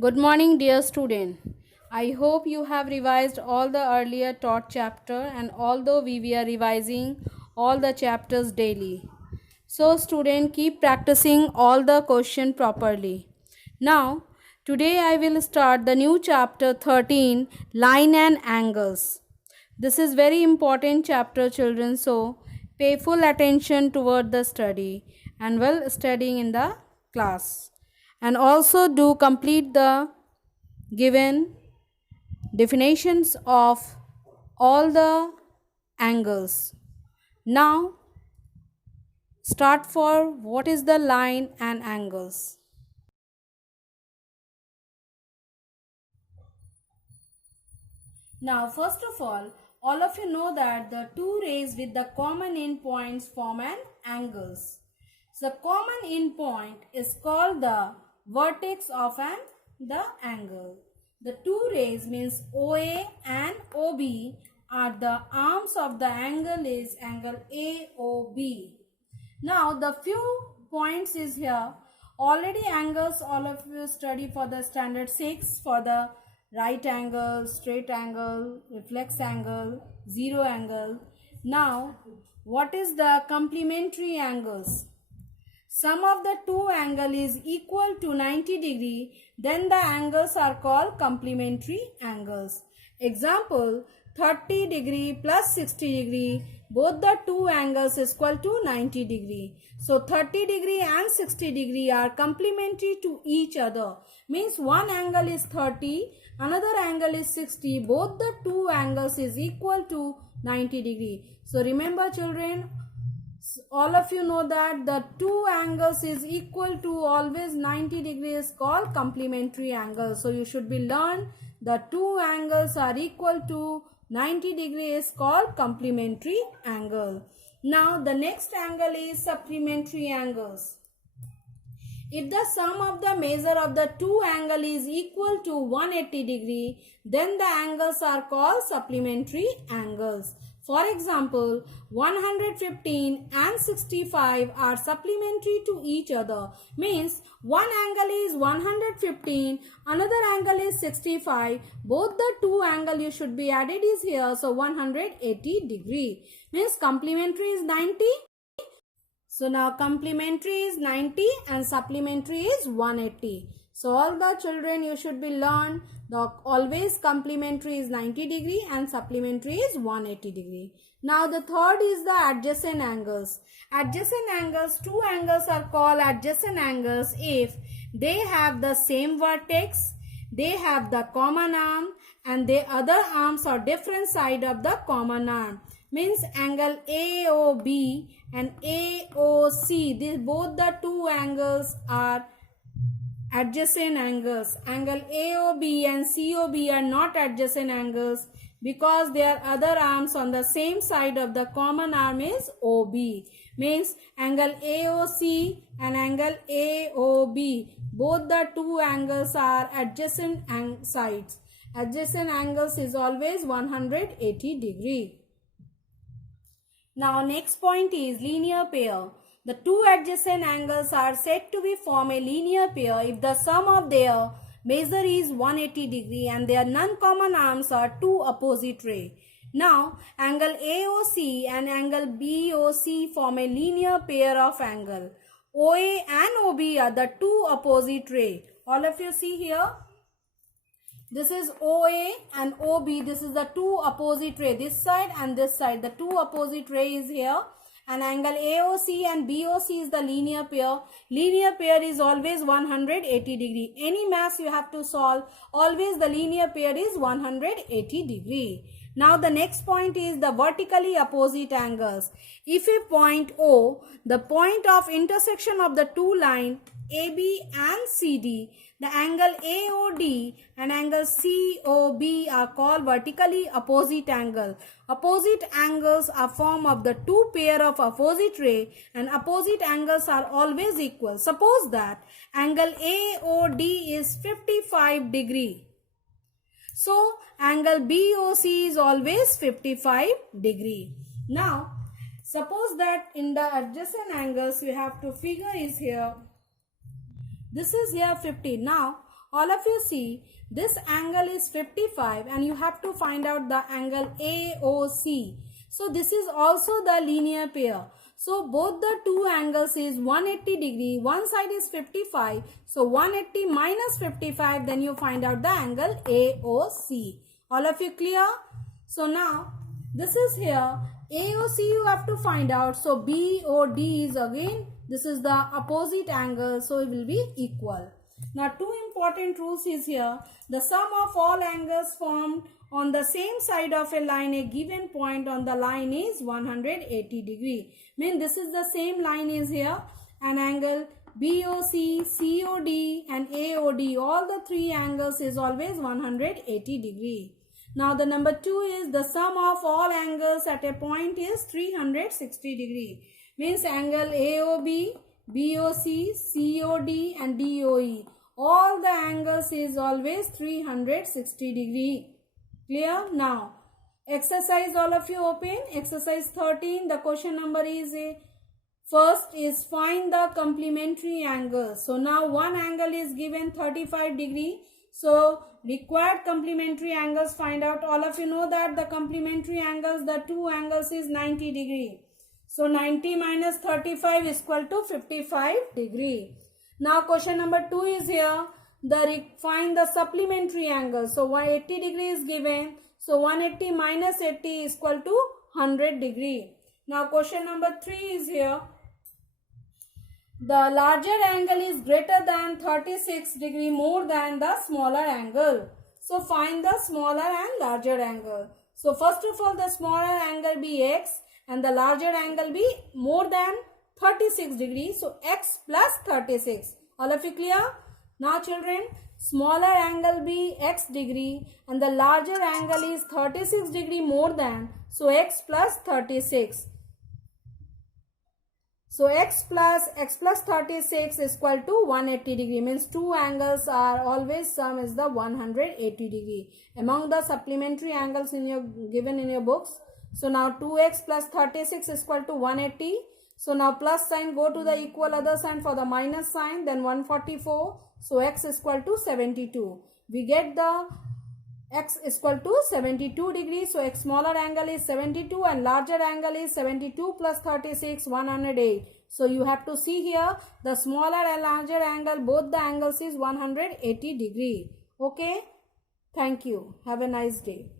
Good morning, dear student. I hope you have revised all the earlier taught chapter and although we were revising all the chapters daily. So student, keep practicing all the question properly. Now, today I will start the new chapter 13, line and angles. This is very important chapter children, so pay full attention toward the study and while studying in the class. And also do complete the given definitions of all the angles. Now start for what is the line and angles. Now first of all of you know that the two rays with the common endpoints form an angles. So the common endpoint is called the vertex of the angle. The two rays means OA and OB are the arms of the angle is angle AOB. Now the few points is here. Already angles all of you study for the standard 6 for the right angle, straight angle, reflex angle, zero angle. Now what is the complementary angles? Sum of the two angle is equal to 90 degree, then the angles are called complementary angles. Example, 30 degree plus 60 degree, both the two angles is equal to 90 degree. So 30 degree and 60 degree are complementary to each other. Means one angle is 30, another angle is 60, both the two angles is equal to 90 degree. So remember children, all of you know that the two angles is equal to always 90 degrees called complementary angle. So you should be learn the two angles are equal to 90 degrees called complementary angle. Now the next angle is supplementary angles. If the sum of the measure of the two angle is equal to 180 degree, then the angles are called supplementary angles. For example, 115 and 65 are supplementary to each other. Means one angle is 115, another angle is 65. Both the two angle you should be added is here. So 180 degree. Means complementary is 90. So now complementary is 90 and supplementary is 180. So all the children you should be learn the always complementary is 90 degree and supplementary is 180 degree. Now the third is the adjacent angles. Adjacent angles, two angles are called adjacent angles if they have the same vertex, they have the common arm and the other arms are different side of the common arm. Means angle AOB and AOC, these both the two angles are adjacent angles. Angle AOB and COB are not adjacent angles because their other arms on the same side of the common arm is OB. Means angle AOC and angle AOB, both the two angles are adjacent sides. Adjacent angles is always 180 degree. Now next point is linear pair. The two adjacent angles are said to be form a linear pair if the sum of their measure is 180 degree and their non-common arms are two opposite ray. Now angle AOC and angle BOC form a linear pair of angle. OA and OB are the two opposite ray. All of you see here. This is OA and OB. This is the two opposite ray. This side and this side. The two opposite ray is here. And angle AOC and BOC is the linear pair. Linear pair is always 180 degree. Any mass you have to solve, always the linear pair is 180 degree. Now the next point is the vertically opposite angles. If a point O, the point of intersection of the two lines AB and CD, the angle AOD and angle COB are called vertically opposite angle. Opposite angles are form of the two pair of opposite ray and opposite angles are always equal. Suppose that angle AOD is 55 degree. So angle BOC is always 55 degree. Now suppose that in the adjacent angles you have to figure is here. This is here 50. Now all of you see this angle is 55 and you have to find out the angle AOC. So this is also the linear pair. So both the two angles is 180 degree. One side is 55. So 180 minus 55, then you find out the angle AOC. All of you clear? So now this is here. AOC you have to find out. So BOD is again, this is the opposite angle. So it will be equal. Now two important rules is here. The sum of all angles formed on the same side of a line, a given point on the line is 180 degree. Mean this is the same line is here. An angle BOC, COD and AOD, all the three angles is always 180 degree. Now the number 2 is the sum of all angles at a point is 360 degree. Means angle AOB, BOC, COD and DOE. All the angles is always 360 degree. Clear? Now, exercise all of you open. Exercise 13. The question number is first is find the complementary angles. So now one angle is given 35 degree. So required complementary angles find out. All of you know that the complementary angles, the two angles is 90 degree. So 90 minus 35 is equal to 55 degree. Now question number 2 is here. Find the supplementary angle. So 180 degree is given. So 180 minus 80 is equal to 100 degree. Now question number 3 is here. The larger angle is greater than 36 degree more than the smaller angle. So find the smaller and larger angle. So first of all, the smaller angle be x and the larger angle be more than 36 degrees. So x plus 36. All of you clear? Now children, smaller angle be x degree and the larger angle is 36 degree more than. So x plus 36. So x plus 36 is equal to 180 degree. Means two angles are always sum is the 180 degree. Among the supplementary angles given in your books. So now 2x plus 36 is equal to 180. So now plus sign go to the equal other sign for the minus sign. Then 144. So x is equal to 72. We get the x is equal to 72 degrees. So x smaller angle is 72 and larger angle is 72 plus 36 108. So you have to see here the smaller and larger angle, both the angles is 180 degree. Okay. Thank you. Have a nice day.